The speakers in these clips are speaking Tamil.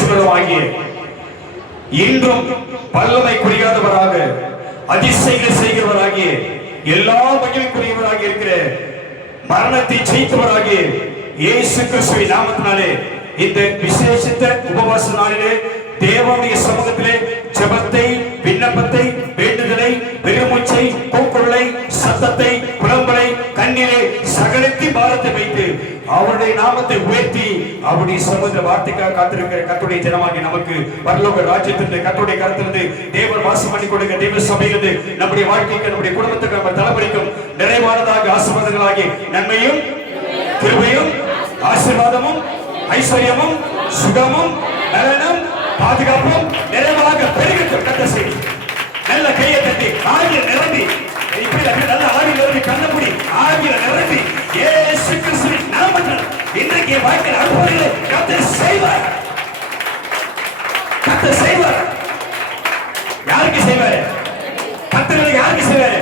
ஆகிய இன்றும் பல்லமை குறியாதவராக அதிசயங்கள் செய்கிறவராகிய எல்லா மகிமைக்குரியவராக இருக்கிற மரணத்தை ஜெயித்தவராகிய இயேசு கிறிஸ்துவின் நாமத்தினாலே இந்த விசேஷித்த உபவாச நாளிலே தேவனுடைய சமூகத்திலே ஜெபத்தை, விண்ணப்பத்தை, வேண்டுதலை, பெருமூச்சை, கூக்குரலை, சத்தத்தை, புலம்பலை, கண்ணீரை, சகலத்தை பாரத்தை வைத்து அவருடைய நாமத்தை உயர்த்தி அவருடைய சமூக வார்த்தைக்காக காத்திருக்கிற கர்த்தருடைய ஜனமாகி நமக்கு பரலோக ராஜ்யத்திலிருந்து கர்த்தருடைய கருத்திலிருந்து தேவன் வாசம் பண்ணி கொடுக்க தேவ சபையிலிருந்து நம்முடைய வாழ்க்கைக்கு, நம்முடைய குடும்பத்துக்கு, நம்ம தலைமுறைக்கும் நிறைவானதாக ஆசீர்வாதங்களாகி நன்மையும் கிருபையும் ஆசீர்வாதமும் ஐஸ்வர்யமும் சுகமும் நலனும் பாதுகாப்பும் நிறைவாக பெருகட்டும். கர்த்தர் செய்தி நல்ல கையை தட்டி ஆவியில நிரம்பி நல்ல ஆவியில நிரம்பி கண்ணமுடி ஆவியில நிரம்பி இயேசு கிறிஸ்துவின் நாமத்தில் இன்றைக்கு வாழ்க்கையில் அற்புதங்களை கர்த்தர் செய்வார். கர்த்தர் செய்வார். யாருக்கு செய்வாரு? கர்த்தருக்கு யாருக்கு செய்வாரு?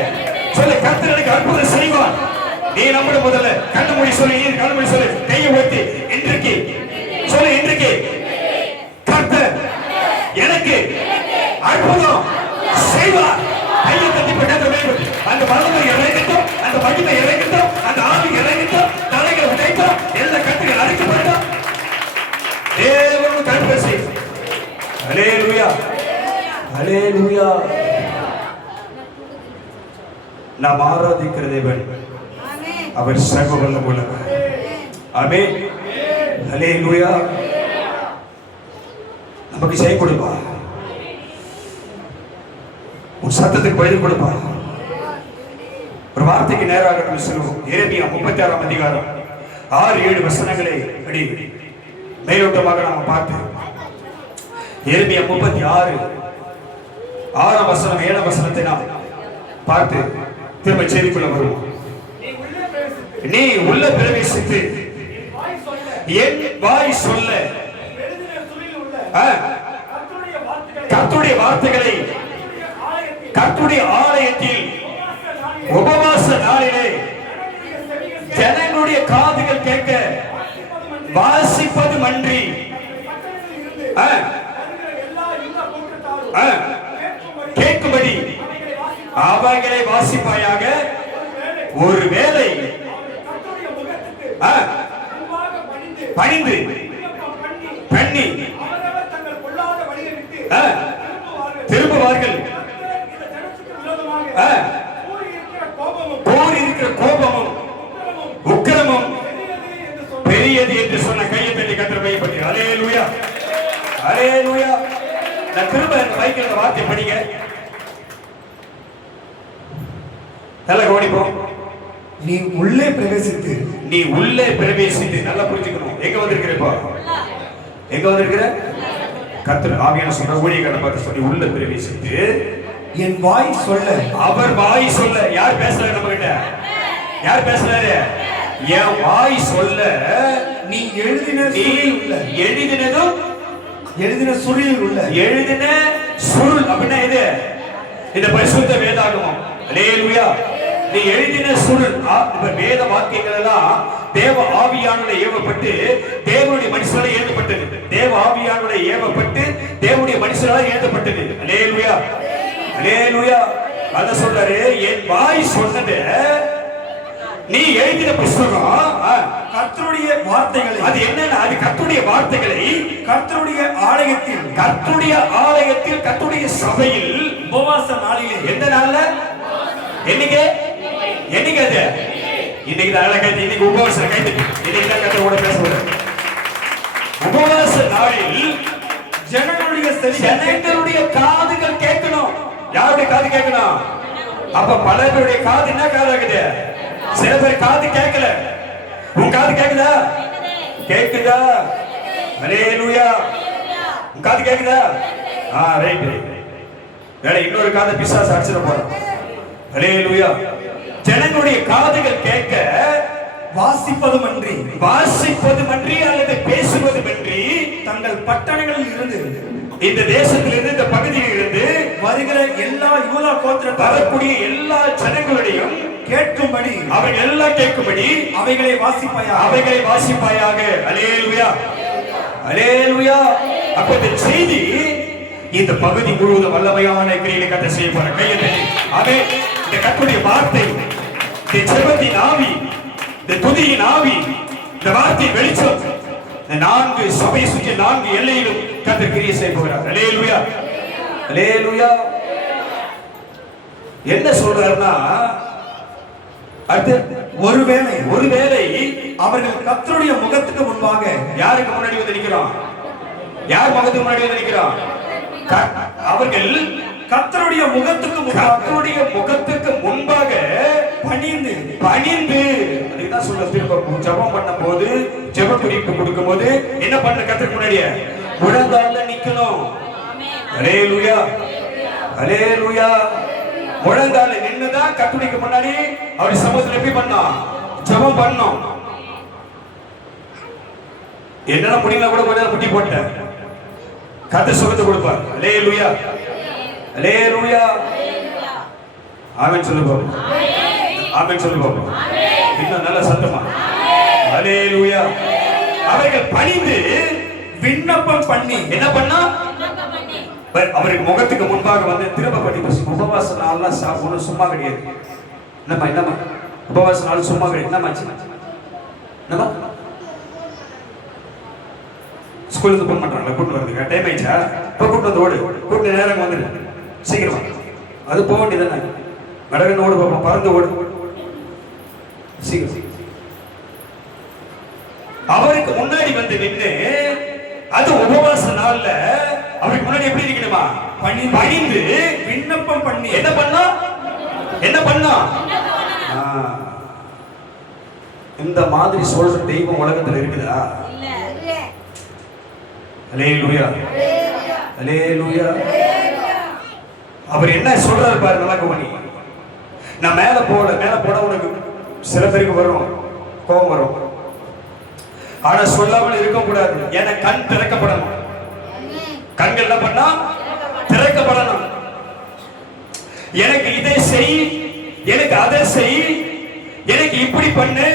சொல்லு, கர்த்தருக்கு அற்புதம் செய்வார். நீ நம்முடைய முதல்ல கண்ணு மூடி சொல்லி, கண்ணு மூடி சொல்லி, கையை ஊத்தி இன்றைக்கு சொல்லு, இன்றைக்கு கர்த்தர் எனக்கு அற்புதம் செய்வார். கையை தட்டி பக்கத்தில் அந்த வல்லமை இறங்கட்டும், அந்த மகிமை இறங்கட்டும், அந்த ஆவி இறங்கட்டும், தலைகள் உடைத்தோம், எல்லா கட்டுகள் அழைக்கப்பட்டோம். தேவன் கற்பனை செய்வார். ஹல்லேலூயா, ஹல்லேலூயா. நாம் ஆராதிக்கிற தேவன் அவர் சர்வ வல்லமை உள்ளவர். ஆமென், ஹல்லேலூயா. நமக்கு ஜெயம் கொடுப்பா, உன் சத்தத்துக்கு பதில் கொடுப்பா. ஒரு வார்த்தைக்கு நேராக நம்ம சொல்லுவோம். எரேமியா 36ஆம் அதிகாரம் 6-7 வசனங்களை அடி மேலோட்டமாக நாம பார்த்து, எரேமியா 36 6ஆம் வசனம் 7ஆம் வசனத்தை நாம் பார்த்து திரும்ப செய்திக்குள்ள வருவோம். நீ உள்ள பிரவேசித்து என் வாய் சொல்ல கர்த்தருடைய வார்த்தைகளை கர்த்தருடைய ஆலயத்தில் உபவாச நாளிலே ஜனங்களுடைய காதுகள் கேட்க வாசிப்பது மன்றி கேட்கும்படி அவைகளை வாசிப்பாயாக. ஒருவேளை பணிந்து பண்ணி திரும்புவார்கள். போர் இருக்கிற கோபமும் உக்கிரமும் பெரியது என்று சொன்ன கையை தட்டி கர்த்தர் கைப்பற்றி. ஹல்லேலூயா, ஹல்லேலூயா. நான் திரும்ப இந்த மைக்கில் வார்த்தை படிங்க, நல்லா கவனிப்போம். நீ உள்ளே பிரவேசித்து, நீ உள்ளே பிரவேசித்து, நல்லா புரிஞ்சுக்கணும். எங்க வந்திருக்கிறப்பா? எங்க வந்திருக்கிற? கர்த்தர் ஆவியான சொன்ன ஊழியர்களை பார்த்து சொல்லி உள்ள பிரவேசித்து என் வாய் சொல்ல. அவர் வாய் சொல்ல. யார் பேசுறாரு நம்ம கிட்ட? யார் பேசுறாரு? என் வாய் சொல்ல. நீ எழுதினதும் எழுதின சுருளில் உள்ள எழுதின சுருள் அப்படின்னா இது இந்த பரிசுத்த வேதாகமம். ஹல்லேலூயா. நீ எழுதின சுருள் வேத வாக்கியங்கள் எல்லாம் தேவ ஆவியானவரால் ஏவப்பட்டு தேவனுடைய மனுஷரால் எழுதப்பட்டது. தேவ ஆவியானவரால் ஏவப்பட்டு தேவனுடைய மனுஷரால் எழுதப்பட்டது. ஹல்லேலூயா, ஹல்லேலூயா. அத சொல்றாரு, என் வாய் சொன்னது நீ எழுதின புத்தகம் கர்த்தருடைய வார்த்தைகளை. அது என்னன்னா, அது கர்த்தருடைய வார்த்தைகளை கர்த்தருடைய ஆலயத்தில் கர்த்தருடைய சபையில் உபவாச நாளிலே. எந்த நாள்ல? என்னைக்கு? என்னைக்கு அது? இன்னைக்கு தான் அழகா. இன்னைக்கு உபவாச கைது. இன்னைக்கு தான் கர்த்தரோட பேசுவாரு. உபவாச நாளில் ஜனங்களுடைய காதுகள் கேட்கணும். யாருடைய காது கேட்கணும்? அப்ப பல பேருடைய காது என்ன காது ஆகுது? சில பேர் காது கேட்கல. உன் காது கேக்குதா? கேக்குதா? ஹல்லேலூயா. உன் காது கேக்குதா? ரைட். வேற இன்னொரு காது பிசாசு அடிச்சிட போறான். ஹல்லேலூயா. ஜனங்களுடைய காதுகள் கேட்க வாசிப்பதுமன்றி அல்லது பேசுவதுமன்றி தங்கள் பட்டணங்களில் இருந்து, இந்த தேசத்திலிருந்து, இந்த பகுதியில் இருந்து வருகிற எல்லா யூதா கோத்திர வரக்கூடிய எல்லா ஜனங்களுடையும் கேட்கும்படி, அவைகள் எல்லாம் கேட்கும்படி அவைகளை வாசிப்பாயாக. ஹல்லேலூயா, ஹல்லேலூயா. அப்ப இந்த செய்தி இந்த பகுதி முழுவதும் வல்லமையான கிரியை கத்த செய்ய போற கையை அதே இந்த கர்த்தருடைய வார்த்தை, இந்த ஜெபத்தின் ஆவி, இந்த துதியின் ஆவி, இந்த வார்த்தையின் வெளிச்சம், இந்த 4 சபையை சுற்றி 4 எல்லையிலும் கர்த்தர் கிரியை செய்ய போகிறார். அல்லேலூயா, அல்லேலூயா. என்ன சொல்றாருன்னா, அடுத்து ஒருவேளை அவர்கள் கர்த்தருடைய முகத்துக்கு முன்பாக யாருக்கு முன்னாடி வந்து நிக்கிறோம்? யார் முகத்துக்கு முன்னாடி வந்து நிக்கிறோம்? அவர்கள் கர்த்தருடைய முகத்துக்கு முன்பாக பணிந்து அதுதான் சொல்ல. திரும்ப ஜெபம் பண்ணும்போது, ஜெப குறிப்பு கொடுக்கும் போது என்ன பண்ண? கர்த்தருக்கு முன்னாடியே முழங்கால்ல நிக்கணும். அல்லேலூயா, அல்லேலூயா. முழங்கால நின்னுதான் கர்த்தருக்கு முன்னாடி அவர் சமூகத்துல எப்படி பண்ணோம்? ஜெபம் பண்ணோம். என்னால முடியல கூட கொஞ்சம் முட்டி போட்டேன். கர்த்தர் சுகத்தை கொடுப்பார். அல்லேலூயா, அல்லேலூயா. ஆமென் சொல்லு பாப்போம். ஆமென் சொல்லு பாப்போம். இன்னும் நல்ல சத்தமா அல்லேலூயா. அவர்கள் பணிந்து விண்ணப்பம் பண்ணி என்ன பண்ணா? அவருக்கு முகத்துக்கு முன்பாக வந்து திரும்ப பண்ணி உபவாச நாள்லாம் சாப்பிடணும். சும்மா கிடையாது. என்னம்மா உபவாச நாள் சும்மா கிடையாது. என்னம்மா ஸ்கூலுக்கு போக மாட்டாங்களா? கூட்டு வரதுக்கு டைம் ஆயிடுச்சா? இப்போ கூட்டு வந்து ஓடு, கூட்டு நேரம் வந்துடு சீக்கிரமா. அது போக வேண்டியதானே? கடகன்னு ஓடு பார்ப்போம், பறந்து ஓடு சீக்கிரம். அவருக்கு முன்னாடி வந்து நின்று அது உபவாச நாள்ல அவருக்கு முன்னாடி எப்படி இருக்கணுமா? பணிந்து விண்ணப்பம் பண்ணி என்ன பண்ணா? இந்த மாதிரி சொல்ற தெய்வம் உலகத்துல இருக்குதா? அல்லேலூயா, அல்லேலூயா. அவர் என்ன சொல்றாரு பாரு, நல்லா கவனி. நான் மேல போட உனக்கு சில பேருக்கு வரும், கோபம் வரும். ஆனா சொல்லாமல் இருக்க கூடாது. ஏன்னா கண் திறக்கப்படணும். கண்கள் என்ன பண்ணா? திறக்கப்படணும். எனக்கு இதை செய், எனக்கு அதை செய், எனக்கு இப்படி பண்ணு,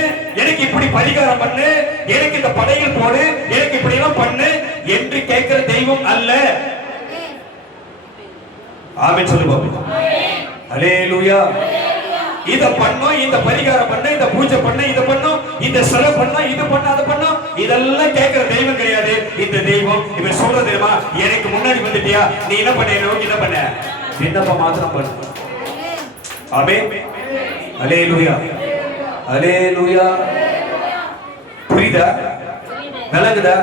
எனக்கு இப்படி பரிகாரம் பண்ணு, எனக்கு இந்த படையில் போடு, எனக்கு இப்படி எல்லாம் பண்ணு என்று கேட்கிற தெய்வம் அல்ல. ஆமென் சொல்லு பாப்போம். அல்லேலூயா. இத பண்ணோம், இந்த பரிகாரம் பண்ண, இந்த பூஜை பண்ண, இத பண்ணோம், இந்த சிலை பண்ண, இது பண்ண, அதை பண்ணோம், இதெல்லாம் கேட்கிற தெய்வம் கிடையாது. இந்த தெய்வம் இவன் சொல்றது தெரியுமா? எனக்கு முன்னாடி வந்துட்டியா, நீ என்ன பண்ண, நோக்கி என்ன பண்ண? விண்ணப்பம் மாத்திரம் பண்ணு. ஆமென், அல்லேலூயா, அல்லேலூயா. புரியுதா? விளங்குதா?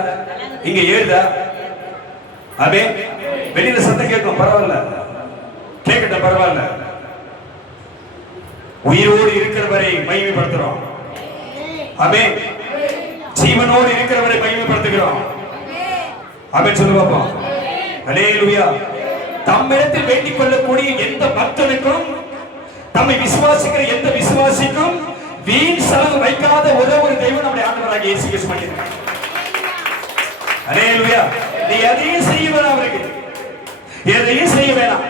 இங்க ஏறுதா? ஆமென். வெளியில சத்தம் கேட்கும், பரவாயில்ல, கேட்கட்டும், பரவாயில்ல. உயிரோடு இருக்கிறவரை மகிமைப்படுத்துறோம். ஆமென். ஜீவனோடு இருக்கிறவரை மகிமைப்படுத்துகிறோம். ஆமென் சொல்லு பாப்போம். அல்லேலூயா. தம்மிடத்தில் வேண்டிக் கொள்ளக்கூடிய எந்த பக்தனுக்கும், தம்மை விசுவாசிக்கிற எந்த விசுவாசிக்கும் வீண் செலவு வைக்காத ஒரே ஒரு தெய்வம் நம்முடைய ஆண்டவராகிய இயேசு கிறிஸ்து பண்ணியிருக்கார். அல்லேலூயா. நீ எதையும் செய்ய வேணாம், அவருக்கு எதையும் செய்ய வேணாம்.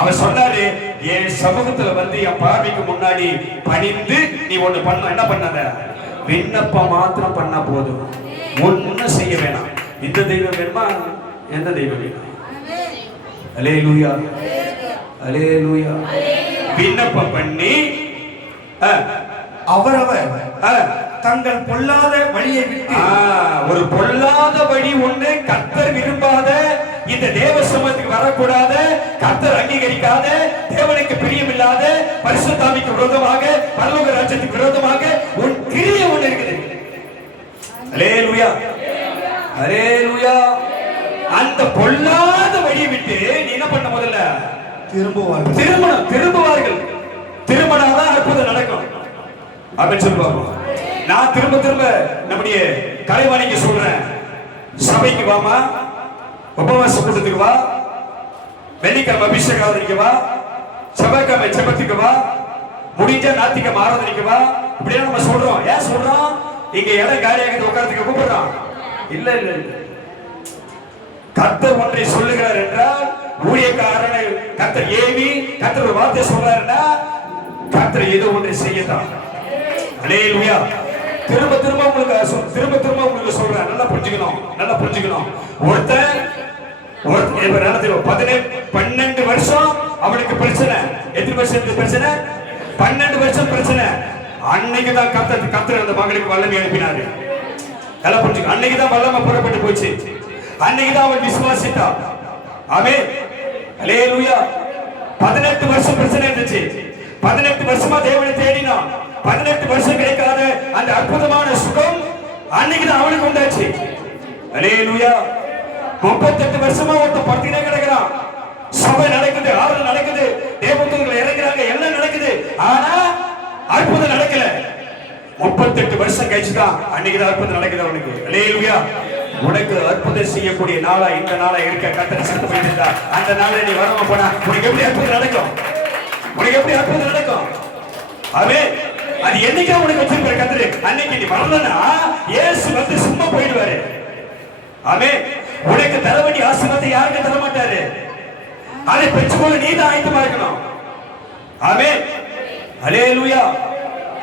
அவர் சொன்னாரு, என் சமூகத்துல வந்து என் பார்வைக்கு முன்னாடி பணிந்து நீ ஒண்ணு பண்ண. என்ன பண்ணாத? விண்ணப்பம் மாத்திரம் பண்ணா போதும், ஒன்னும் செய்ய வேணாம். இந்த தெய்வம் வேணுமா? எந்த தெய்வம் வேணும்? அல்லேலூயா, அல்லேலூயா. விண்ணப்பம் பண்ணி அவரவர் தங்கள் பொல்லாத வழியை விட்டு, ஒரு பொல்லாத வழி ஒண்ணு, கர்த்தர் விரும்பாத, இந்த தேவ சமூகத்துக்கு வரக்கூடாத, கர்த்தர் அங்கீகரிக்காத, தேவனுக்கு பிரியமில்லாத, பரிசுத்தாவிக்கு விரோதமாக, பரலோக ராஜ்யத்துக்கு விரோதமாக ஒரு கிரியை ஒண்ணு இருக்குது. அல்லேலூயா, அல்லேலூயா. அந்த பொல்லாத வழியை விட்டு நீ என்ன பண்ண? முதல்ல திரும்புவார்கள். திருமணம் அற்புதம் நடக்கும். அப்படின்னு சொல்லுவாங்க. நான் திரும்ப நம்முடைய கலைவாணிக்கு சொல்றேன், சபைக்கு வாமா, உபவாச கூட்டத்துக்கு வா, வெள்ளிக்கிழமை அபிஷேக ஆராதனைக்கு வா, செவ்வாய்க்கிழமை ஜெபத்துக்கு வா, முடிஞ்ச ஞாயிற்றுக்கிழமை ஆராதனைக்கு வா. இப்படியே நம்ம சொல்றோம். ஏன் சொல்றோம்? இங்க இடம் காலியாக உட்கார்றதுக்கு கூப்பிடுறோம். இல்ல இல்ல இல்ல. கர்த்தர் ஒன்றை சொல்லுகிறார் என்றால், ஊழியக்காரனை கர்த்தர் ஏவி கர்த்தர் ஒரு வார்த்தை சொல்றாருன்னா, கர்த்தர் ஏதோ ஒன்றை செய்யத்தான். அல்லேலூயா. திரும்ப உங்களுக்கு சொல்றேன், நல்லா புரிஞ்சுக்கணும். ஒருத்தன் 12 வருஷம் அவனுக்கு பிரச்சனை. எத்தனை வருஷத்துக்கு பிரச்சனை? 12 வருஷம் பிரச்சனை. அன்னைக்கு தான் கர்த்தர் அந்த மகளுக்கு வல்லமை அனுப்பினாரு. எல்லாம் புரிஞ்சுக்க. அன்னைக்கு தான் வல்லமை புறப்பட்டு போச்சு. அன்னைக்கு தான் அவன் விசுவாசித்தான். ஆமென், ஹல்லேலூயா. 18 வருஷம் பிரச்சனை இருந்துச்சு. 18 வருஷமா தேவனை தேடினான். 18 வருஷம் கிடைக்காத அந்த அற்புதமான சுகம் அன்னைக்கு தான் அவனுக்கு உண்டாச்சு. ஹல்லேலூயா. 38 வருஷமா ஒருத்தன் படுத்தினே கிடக்குறான். சபை நடக்குது, ஆறு நடக்குது, தேவதூதர்கள் இறங்குறாங்க, எல்லாம் நடக்குது. ஆனா அற்புதம் நடக்கல. 38 வருஷம் கழிச்சுதான் அன்னைக்கு தான் அற்புதம் நடக்குது அவனுக்கு. ஹல்லேலூயா. உனக்கு அற்புதம் செய்யக்கூடிய நாளா இந்த நாளா இருக்க கர்த்தர் சத்தம் பண்ணிட்டா. அந்த நாள்ல நீ வராம போனா உனக்கு எப்படி அற்புதம் நடக்கும்? உனக்கு எப்படி அற்புதம் நடக்கும்? ஆமென். அது என்னைக்கா உனக்கு வச்சிருக்கிற கர்த்தர் அன்னைக்கு நீ வரலன்னா இயேசு வந்து சும்மா போயிடுவாரு. ஆமென். உனக்கு தர வேண்டிய ஆசீர்வாதத்தை யாருக்கும் தர மாட்டாரு. அதை பெற்றுக்கொள்ள நீ தான் ஆயத்தமா இருக்கணும். ஆமென், ஹல்லேலூயா,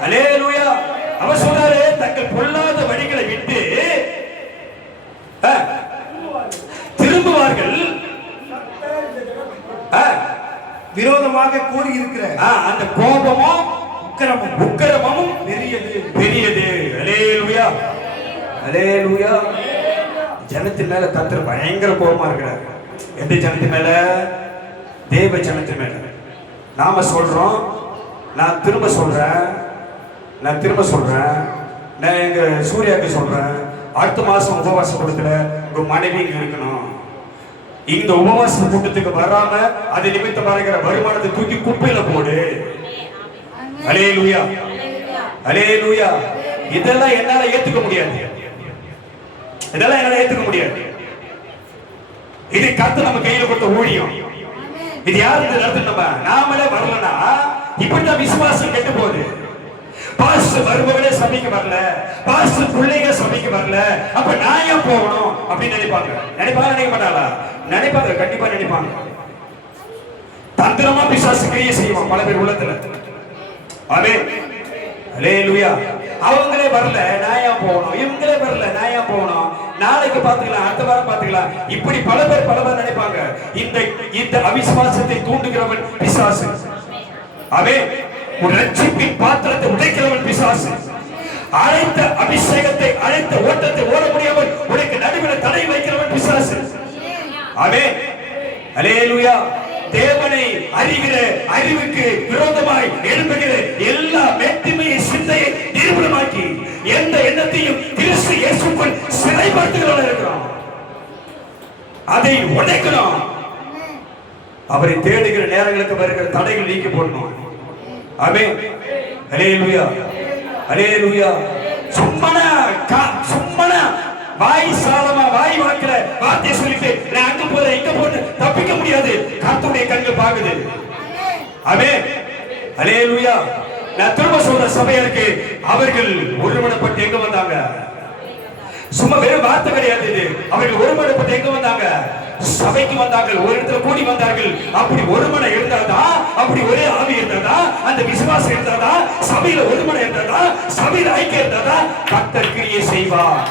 ஹல்லேலூயா. அவர் சொல்றாரு, தங்கள் பொல்லாத வழிகளை விட்டு திரும்புவார்கள். விரோதமாக கூறி இருக்கிற அந்த கோபமும் உக்கிரமும் பெரியது. ஹல்லேலூயா, ஹல்லேலூயா. ஜனத்தின் மேல கர்த்தர் பயங்கர கோபமா இருக்கிறார். எந்த ஜனத்தின் மேல? தேவ ஜனத்தின் மேல. நாம சொல்றோம், நான் திரும்ப சொல்றேன், நான் எங்க சூர்யாவுக்கு சொல்றேன், அடுத்த மாசம் உபவாச கூட்டத்துல உங்க மனைவி இங்க இருக்கணும். இந்த உபவாச கூட்டத்துக்கு வராம அது நிமித்தமா இருக்கிற வருமானத்தை தூக்கி குப்பையில போடு. ஹல்லேலூயா, ஹல்லேலூயா. இதெல்லாம் என்னால ஏத்துக்க முடியாது. இதெல்லாம் என்னால ஏத்துக்க முடியாது. இது கர்த்தர் நம்ம கையில கொடுத்த ஊழியம். இது யாரு நடத்தணும்? நாமளே வரலன்னா இப்படிதான் விசுவாசம் கெட்டு போகுது. பாஸ்டர் வருபவர்களே சபைக்கு வரல, பாஸ்டர் பிள்ளைங்க சபைக்கு வரல, அப்ப நான் ஏன் போகணும் அப்படின்னு நினைப்பாங்க. நினைக்க மாட்டாளா? நினைப்பாங்க, கண்டிப்பா நினைப்பாங்க. தந்திரமா பிசாசு கிரியை செய்வான் பல பேர் உள்ளத்துல. ஆமென், ஹல்லேலூயா. அவங்களே வரல, நான் ஏன் போகணும்? இவங்களே வரல, நான் ஏன் போகணும்? நாளைக்கு பாத்துக்கலாம், அடுத்த வாரம் பாத்துக்கலாம். இப்படி பல பேர் நினைப்பாங்க. இந்த அவிசுவாசத்தை தூண்டுகிறவன் பிசாசு. ஆமென். ஒரு ரட்சிப்பின் பாத்திரத்தை உடைக்கிறவன் பிசாசு. அழைத்த அபிஷேகத்தை, அழைத்த ஓட்டத்தை ஓட முடியாமல் உனக்கு நடுவில் தடை வைக்கிறவன் பிசாசு. ஆமென், ஹல்லேலூயா. தேவனை அறிகிற அறிவுக்கு விரோதமாய் எழும்புகிற எல்லா மேட்டிமையை சிந்தையை நிரூபணமாக்கி எந்த எண்ணத்தையும் கிறிஸ்து இயேசுக்குள் சிறைப்படுத்துகிறவன் இருக்கிறான். அதை உடைக்கணும். அவரை தேடுகிற நேரங்களுக்கு வருகிற தடைகள் நீக்கி போடணும். ஆமென், ஹல்லேலூயா, ஹல்லேலூயா. சும்மனா வாய் சாலமா வாய் வாக்குற வார்த்தை சொல்லிட்டு நான் அங்க போறேன் இங்க போறேன் தப்பிக்க முடியாது. கர்த்தருடைய கண்கள் பாக்குது. ஆமென், ஹல்லேலூயா. நான் திரும்ப சொல்ற சபையாருக்கு அவர்கள் ஒருமனப்பட்டு எங்க வந்தாங்க? சும்மா வெறும் வார்த்தை கிடையாது இது. அவர்கள் ஒருமனப்பட்டு எங்க வந்தாங்க? சபைக்கு வந்தார்கள், ஒரு இடத்துல கூடி வந்தார்கள். அப்படி ஒருமனை இருந்தாதான், அப்படி ஒரே ஆவி இருந்தாதான், அந்த விசுவாசம் இருந்தாதான், சபையில ஒருமனை இருந்தாதான், சபையில ஐக்கியம் இருந்தாதான் கர்த்தர் கிரியை செய்வார்.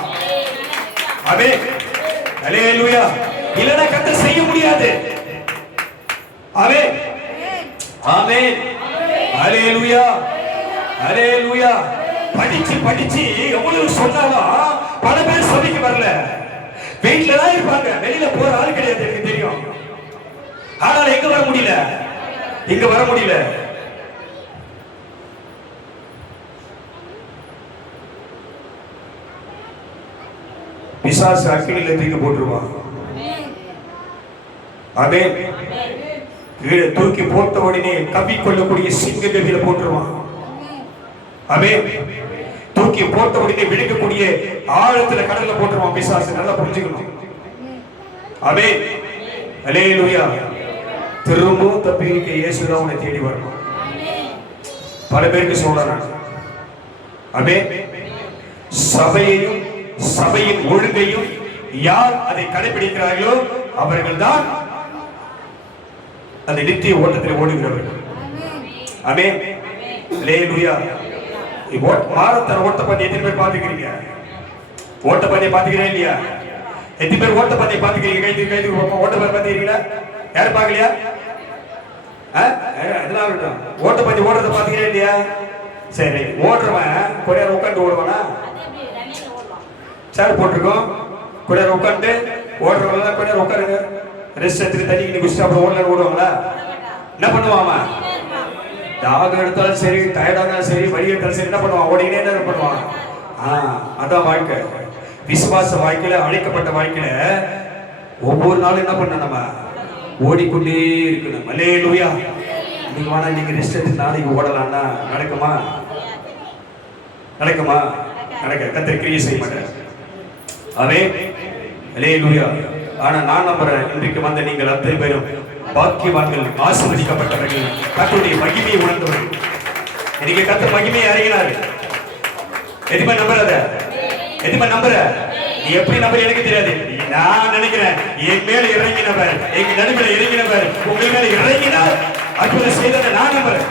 ஆமென், ஹல்லேலூயா. இல்லனா கர்த்தர் செய்ய முடியாது. ஆமென், ஆமென், ஹல்லேலூயா, ஹல்லேலூயா. படிச்சு எவ்வளவு சொன்னாலும் பல பேர் சபைக்கு வரல. வீட்டுல தான் இருப்பாங்க, வெளியில போற ஆள் கிடையாது, எனக்கு தெரியும். ஆனால் எங்க வர முடியல, இங்க வர முடியல. பிசாசு அக்கினியில தூக்கி போட்டுருவான். ஆமென். கீழே தூக்கி போட்ட உடனே கவ்விக்கொள்ளக்கூடிய சிங்க கவியில போட்டுருவான். ஆமென். தூக்கி போட்ட உடனே விழுங்கக்கூடிய ஆழத்துல கடல்ல போட்டுருவான் பிசாசு. நல்லா புரிஞ்சுக்கணும். ஆமென், ஹல்லேலூயா. திரும்பவும் தப்பிக்க இயேசுதான் உன்னை தேடி வரணும். பல பேருக்கு சொல்றேன். ஆமென். சபையையும் சபையின் ஒழுங்கையும் யார் அதை கடைபிடிக்கிறார்களோ அவர்கள் தான் அந்த நித்திய ஓட்டத்தில் ஓடுகிறவர்கள். ஆமென், ஹல்லேலூயா. மாரத்தான் ஓட்ட பண்ணி எத்தனை பேர் பாத்துக்கிறீங்க? ஓட்ட பண்ணி பாத்துக்கிறேன் இல்லையா? எத்தனை பேர் ஓட்ட பந்தயம் பாத்துக்கிறீங்க? கைது ஓட்ட பந்தயம் பாத்துக்கிறீங்களா? யாரும் பாக்கலையா? அதெல்லாம் இருக்கட்டும். ஓட்ட பந்தயம் ஓடுறத பாத்துக்கிறேன் இல்லையா? சரி, ஓடுறவன் கொஞ்ச நேரம் உட்காந்து ஓடுவானா? சேர் போட்டிருக்கோம், கொஞ்ச நேரம் உட்காந்து ஓடுறவங்க கொஞ்ச நேரம் உட்காருங்க, ரெஸ்ட் எடுத்துட்டு தண்ணி கிண்ணி குடிச்சிட்டு அப்புறம் ஓடல ஓடுவாங்களா? என்ன பண்ணுவான்? தாக எடுத்தாலும் சரி, டயர்டா இருந்தாலும் சரி, வழி எடுத்தாலும் சரி, என்ன பண்ணுவான்? ஓடினே என்ன பண்ணுவான்? அதான் வாழ்க்கை. விசுவாச வாழ்க்கையில, அழைக்கப்பட்ட வாழ்க்கையில ஒவ்வொரு நாளும் என்ன பண்ண நம்ம ஓடிக்கொண்டே இருக்கணும். அல்லேலூயா. நீங்க வேணா நீங்க ரெஸ்ட் எடுத்து நாளைக்கு ஓடலாம்னா நடக்குமா? நடக்குமா? நடக்க கர்த்தர் கிரியை செய்ய மாட்டார். அல்லேலூயா. ஆனா நான் நம்புறேன், இன்றைக்கு வந்த நீங்கள் அத்தனை பேரும் பாக்கியவான்கள், ஆசீர்வதிக்கப்பட்டவர்கள், கர்த்தருடைய மகிமையை உணர்ந்தவர்கள். இன்னைக்கு கர்த்தர் மகிமையை அறியினார். எதுமே நம்புறத, எதுமே நம்புற, நீ எப்படி நம்புற எனக்கு தெரியாது. நான் நினைக்கிறேன், என் மேல இறங்கினவர், எங்க நடுவில் இறங்கினவர், உங்க மேல இறங்கினார், அற்புதம் செய்ததை நான் நம்புறேன்.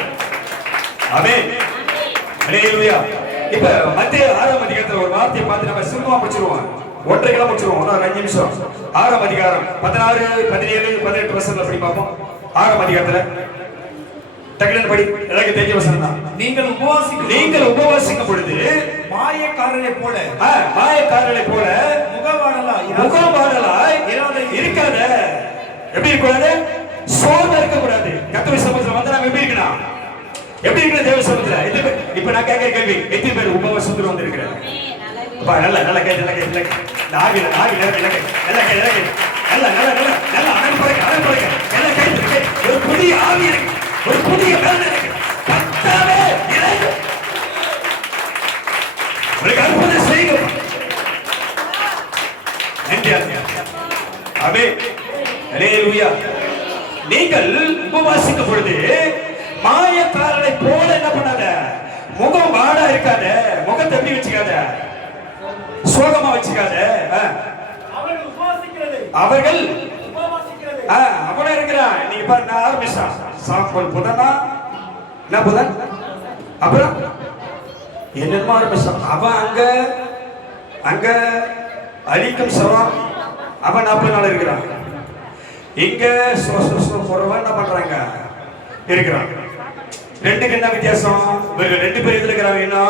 ஆமென். அல்லேலூயா. இப்ப மத்தேயு 6ஆம் அதிகாரத்துல ஒரு வார்த்தையை பார்த்து நம்ம சுருக்கமா முடிச்சிருவோம். ஒன்றை கிளம்ப முடிச்சிருவோம். ஒரு 5 நிமிஷம். 6ஆம் அதிகாரம் 16, 17, 18 வசனங்களை படி பார்ப்போம். 6ஆம் அதிகாரத்துல டக்குனு படி. எனக்கு தெரிஞ்ச வசனம் தான். நீங்கள் உபவாசிக்கும் பொழுது மாயக்காரரை போல முகவாடலாய் இருக்காத. எப்படி இருக்கக்கூடாது? சோர்வா இருக்கக்கூடாது. கர்த்தருடைய சமூகத்துல வந்து நாம எப்படி இருக்கணும்? எப்படி இருக்கணும் தேவ சமூகத்துல? இப்ப நான் கேட்கிற கேள்வி, எத்தனை பேர் உபவாசத்துல வந்து இருக்கிறாங்க? நல்ல கை ஒரு புதிய ஆவி இருக்கு, ஒரு புதிய வேலை இருக்கு. கர்த்தாவே இறங்கு, உங்களுக்கு அற்புதம் செய்யும். அல்லேலூயா. நீங்கள் உபவாசிக்கும் பொழுது மாயக்காரனை போல என்ன பண்ணாத, முகம் வாடா இருக்காத, முகத்தை எப்படி வச்சுக்காத, சோகமா வச்சுக்காத. அவர்கள் அவன இருக்கிறான். நீங்க பாருங்க, நான் ஆரம்பிச்சான் சாம்பல் புதனா, என்ன புதன், அப்புறம் என்னமா ஆரம்பிச்சான். அவன் அங்க அழிக்கும் சவம், அவன் 40 நாள் இருக்கிறான். இங்க போறவன் என்ன பண்றாங்க இருக்கிறான். ரெண்டுக்கு என்ன வித்தியாசம்? இவர்கள் 2 பேர் எதுல இருக்கிறாங்க?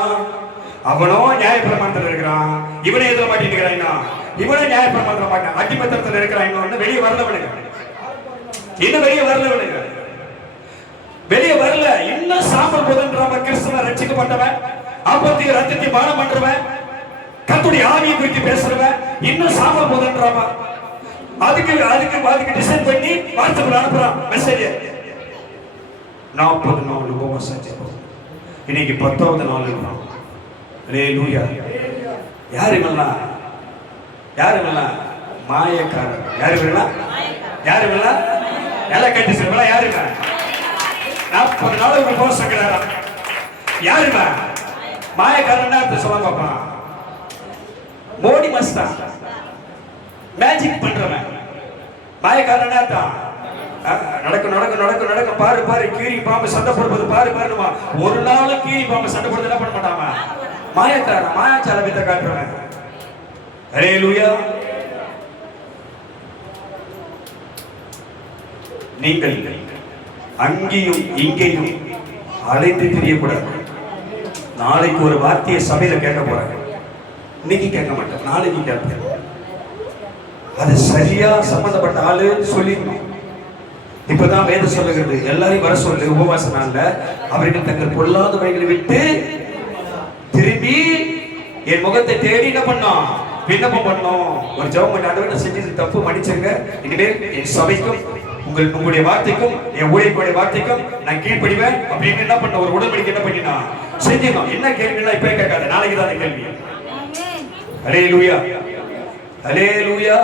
அவனோ நியாயப்பிரமாணத்துல இருக்கிறான், இவனே எதுல மாட்டிட்டு இருக்கிறான். இவனே நியாயப்பிரமாணத்துல மாட்டான், அடிமத்தத்துல இருக்கிறான். இன்னொன்னு வெளியே வரலவனுங்க, இன்னும் வெளியே வரலவனுங்க, வெளியே வரல. இன்னும் சாம்பல் புதன்றவன், கிறிஸ்துவ ரட்சிக்கப்பட்டவன், ஆபத்தையும் ரத்தத்தையும் பானம் பண்றவன், கர்த்தருடைய ஆவியை குறித்து பேசுறவன், இன்னும் சாம்பல் புதன்றவன். அதுக்கு டிசைன் பண்ணி வாட்ஸ்அப்ல அனுப்புறான் மெசேஜ். 40 நாள் உபவாசம். இன்னைக்கு 10வது நாள் இருக்கிறோம். அல்லேலூயா. யாரு இவெல்லாம்? மாயக்காரர். யாரு இவெல்லாம்? எல்லாம் கட்டி சொல்லுங்களா? யாரு இவன்? 40 நாள் உபவாசம் இருக்கிறாரா? யாரு இவன்? மாயக்காரன் அர்த்தம் சொல்ல பாப்பான். மோடி மஸ்தா, மேஜிக் பண்றவன் மாயக்காரன் அர்த்தம். நடக்கும் பாரு கீரி பாம்பு சண்டை போடுறது பாருமா. ஒரு நாள் கீரி பாம்பு சண்டை போடுறது என்ன பண்ண மாட்டாம? மாயக்காரன், மாயாச்சார வித்தை காட்டுறவன். அல்லேலூயா. நீங்கள் அங்கேயும் இங்கேயும் அழைத்து தெரியக்கூடாது. நாளைக்கு ஒரு வார்த்தையை சபையில கேட்க போறாங்க, இன்னைக்கு கேட்க மாட்டேன், நாளைக்கு கேட்பேன். அது சரியா சம்பந்தப்பட்ட ஆளு சொல்லிடணும். இப்பதான் வேதம் சொல்லுகிறது, எல்லாரையும் வர சொல்லு உபவாச நாள்ல. அவர்கள் தங்கள் பொல்லாத வழிகளை விட்டு திரும்பி என் முகத்தை தேடி என்ன பண்ணோம்? விண்ணப்பம் பண்ணோம். ஒரு ஜெபம் பண்ண, ஆண்டவரே செஞ்சது தப்பு, மன்னிச்சிருங்க. இனிமேல் என் சபைக்கும் உங்களுடைய வார்த்தைக்கும் என் ஊழியர்களுடைய வார்த்தைக்கும் நான் கீழ்ப்படிவேன் அப்படின்னு என்ன பண்ண ஒரு உடன்படிக்கை என்ன பண்ணினா செஞ்சிடணும். என்ன கேள்வினா இப்ப கேட்காத, நாளைக்கு தான் கேள்வி. அல்லேலூயா. அல்லேலூயா.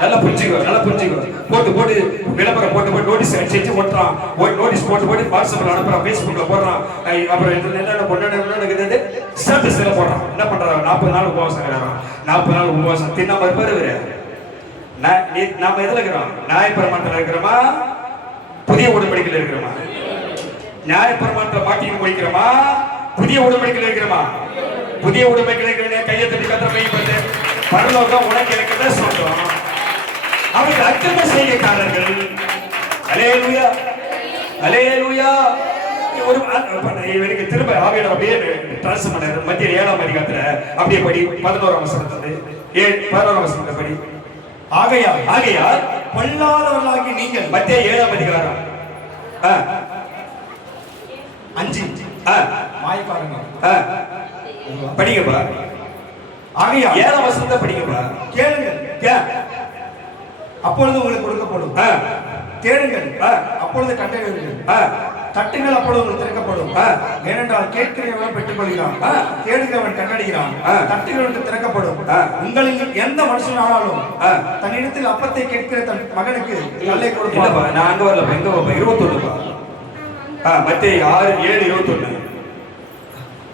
நல்லா புரிஞ்சுக்கோ. போட்டு விளம்பரம் போட்டு நோட்டீஸ் அடிச்சு ஓட்டுறான். நோட்டீஸ் போட்டு வாட்ஸ்அப்ல அனுப்புறான், பேஸ்புக்ல போடுறான். அப்புறம் என்னென்ன பொண்ணு ஸ்டேட்டஸ்ல போடுறான். என்ன பண்றான்? 40 நாள் உபவாசம் இருக்கிறான். 40 நாள் உபவாசம் தின்னாம இருப்பாரு. நாம எதுல இருக்கிறோம்? நியாயப்பிரமாணத்துல இருக்கிறோமா? புதிய உடன்படிக்கையில இருக்கிறோமா? நியாயப்பிரமாணத்துல மாட்டின்னு போய்க்கிறோமா? புதிய உடன்படிக்கையில இருக்கிறோமா? புதிய உடன்படிக்கையில இருக்கிற கையை தட்டி கத்திர கைப்பற்று. பரலோகம் உனக்கு எனக்கு தான் சொல்றோம். அவர்கள் அக்கிரம செய்கைக்காரர்கள். அல்லேலூயா, அல்லேலூயா. ஒரு எனக்கு திரும்ப ஆவியில அப்படியே டிரான்ஸ்ஃபர் பண்ணாரு. மத்திய 7ஆம் அதிகாரத்துல அப்படியே படி 11ஆம் வசனத்துல 11ஆம் வசனத்தை படி. ஆகையால் பொல்லாதவர்களாகி நீங்கள். மத்திய 7ஆம் அதிகாரம் 5 மாயக்காரங்க படிங்கப்பா. ஆகையால் 7ஆம் வசனத்தை படிங்கப்பா. கேளுங்கள், அப்பொழுது உங்களுக்கு கொடுக்கப்படும். தேடுங்கள், அப்பொழுது கண்டடைவீர்கள். தட்டுங்கள், அப்பொழுது உங்களுக்கு திறக்கப்படும். ஏனென்றால் கேட்கிறவன் பெற்றுக் கொள்கிறான், தேடுகிறவன் கண்டடைகிறான், தட்டுகிறவனுக்கு திறக்கப்படும். உங்களில் எந்த மனுஷனானாலும் தன்னிடத்தில் அப்பத்தை கேட்கிற தன் மகனுக்கு கல்லை கொடுப்பான். நான் அங்க வரல, எங்க 21 மத்திய 6:7-21.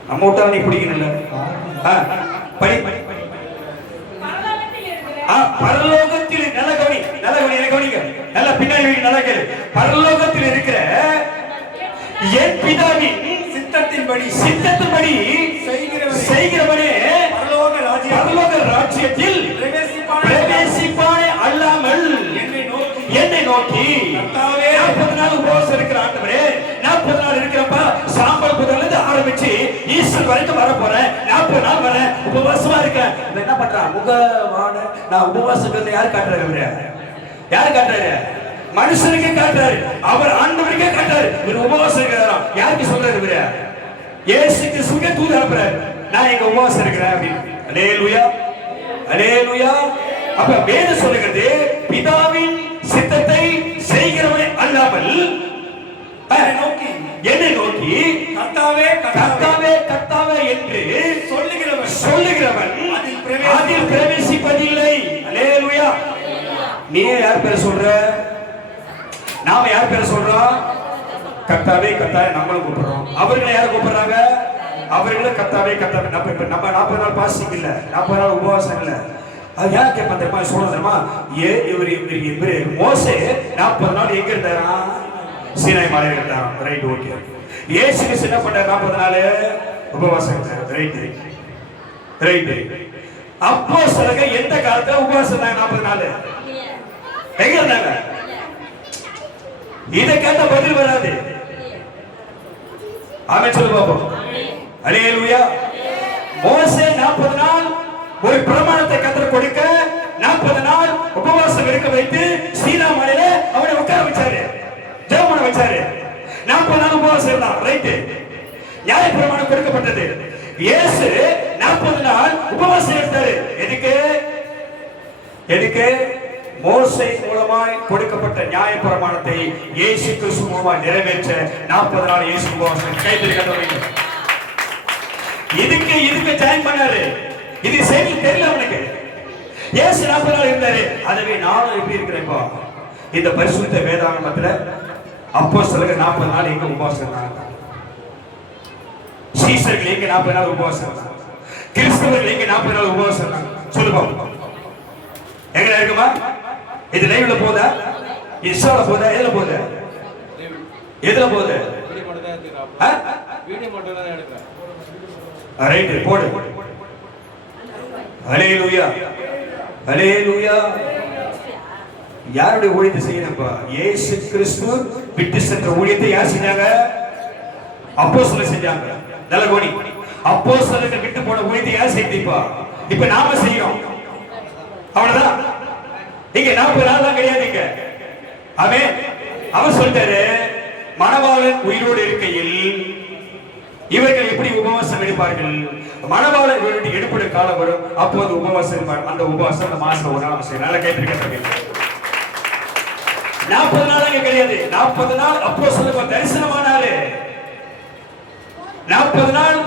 நம்ம விட்டா நீ பிடிக்கணும்ல. படி. பரலோகத்தில் நல்ல கவனி, நல்ல கவனி, எனக்கு கவனிங்க. நல்ல பின்னாடி நல்ல கேளு. பரலோகத்தில் இருக்கிற என் பிதாவின் சித்தத்தின்படி செய்கிறவனே பரலோக ராஜ்யத்தில் பிரவேசிப்பானே அல்லாமல் என்னை நோக்கி 40 நாள் உபவாசம் இருக்கிற ஆண்டவரே, 40 நாள் இருக்கிறப்ப சாம்பல் புதன்ல இருந்து ஆரம்பிச்சு ஈஸ்டர் வரைக்கும் வர போறேன், 40 நாள் வரேன், உபவாசமா இருக்கேன். என்ன பண்றான்? முகவான நான் உபவாசம் யாரு காட்டுறாரு? யாரு காட்டுறாரு? மனுஷனுக்கே காட்டுறாரு, அவர் ஆண்டவருக்கே காட்டுறாரு. இவர் உபவாசம் இருக்கிறாராம். யாருக்கு சொல்றாரு? இவரு இயேசு கிறிஸ்துவுக்கே தூது அனுப்புறாரு, நான் எங்க உபவாசம் இருக்கிறேன் அப்படின்னு. அல்லேலூயா, அல்லேலூயா. அப்ப வேதம் சொல்லுகிறது, பிதாவின் சித்தத்தை செய்கிறவனே அல்லாமல் என்னை நோக்கி கர்த்தாவே கர்த்தாவே கர்த்தாவே என்று சொல்லுகிறவன் அதில் பிரவேசிப்பதில்லை. அல்லேலூயா. நீ யார் பேர் சொல்ற? நாம யார் பேர் சொல்றோம்? கர்த்தாவே கர்த்தாவே நம்மளும் கூப்பிடுறோம். அவர்களை யார் கூப்பிடுறாங்க? அவர்களும் கர்த்தாவே கர்த்தாவே. நம்ம 40 நாள் பாசிங் இல்ல, 40 நாள் உபவாசம் இல்ல. அது யார் கேட்பா தெரியுமா? சொல்றது தெரியுமா? இவர் மோசே 40 நாள் எங்க இருந்தாரா? சீனாய் மலையில இருந்தாராம். Right, okay. இயேசு கிறிஸ்து என்ன பண்ணார்? 40 நாள் உபவாசம் இருந்தார். ரைட். அப்போஸ்தலங்க எந்த காலத்துல உபவாசம் இருந்தாங்க? 40 நாள் எங்க இருந்தாங்க? இதை கேட்ட பதில் வராது. ஆமென் சொல்லு பாப்போம். அல்லேலூயா. மோசே 40 நாள் ஒரு பிரமாணத்தை கர்த்தர் கொடுக்க 40 நாள் உபவாசம் இருக்க வைத்து சீனா மலையில அவனை உட்கார வச்சாரு, ஜெபம் பண்ண வச்சாரு. 40 நாள் உபவாசம் இருந்தான். ரைட். நியாய பிரமாணம் கொடுக்கப்பட்டது. இயேசு 40 நாள் உபவாசம் இருந்தாரு. எதுக்கு? மோசே மூலமாய் கொடுக்கப்பட்ட நியாய பிரமாணத்தை இயேசு கிறிஸ்து மூலமாய் நிறைவேற்ற 40 நாள் இயேசு உபவாசம். கைத்தறி கட்டவங்க இதுக்கு ஜாயின் பண்ணாரு. இது சரி தெரியல அவனுக்கு. இயேசு 40 நாள் இருந்தாரு. அதுவே நானும் எப்படி இருக்கிறேன் இப்போ? இந்த பரிசுத்த வேதாகமத்துல அப்போஸ்தலர்கள் 40 நாள் எங்க உபவாசம் இருந்தாங்க? சீசர்கள் எங்க 40 நாள் உபவாசம் இருந்தாங்க? கிறிஸ்தவர்கள் எங்க 40 நாள் உபவாசம் இருந்தாங்க? சொல்லுங்க. எங்க இருக்குமா? இது லைவ்ல போதா? இன்ஸ்டால போதா? எதுல போகுது? வீடியோ மட்டும் தான் எடுக்கிறேன். ரைட், போடு. அல்லேலூயா, அல்லேலூயா. யாருடைய ஊழியத்தை செய்யணும்ப்பா? இயேசு கிறிஸ்து விட்டு சென்ற ஊழியத்தை யார் செஞ்சாங்க? அப்போஸ்தலர் செஞ்சாங்க. நல்ல கோடி. அப்போஸ்தலர்கள் விட்டு போன ஊழியத்தை யார் செய்தீப்பா? இப்ப நாம செய்யறோம். அவ்வளவுதான். இங்க 40 நாள் தான் கிடையாது இங்க. ஆமென். அவர் சொல்றாரு, மணவாளன் உயிரோடு இருக்கையில் இவர்கள் எப்படி உபவாசம் எடுப்பார்கள்? மணவாளன் இவருடைய எடுப்பட காலம் வரும், அப்போது உபவாசம் இருப்பார். அந்த உபவாசம் அந்த மாசம் ஒரு நாள் செய்யணும். நல்லா கேட்டிருக்கேன். 40 நாள் அங்க கிடையாது. 40 நாள் அப்போஸ்தலருக்கு தரிசனமானாரு. 40 நாள்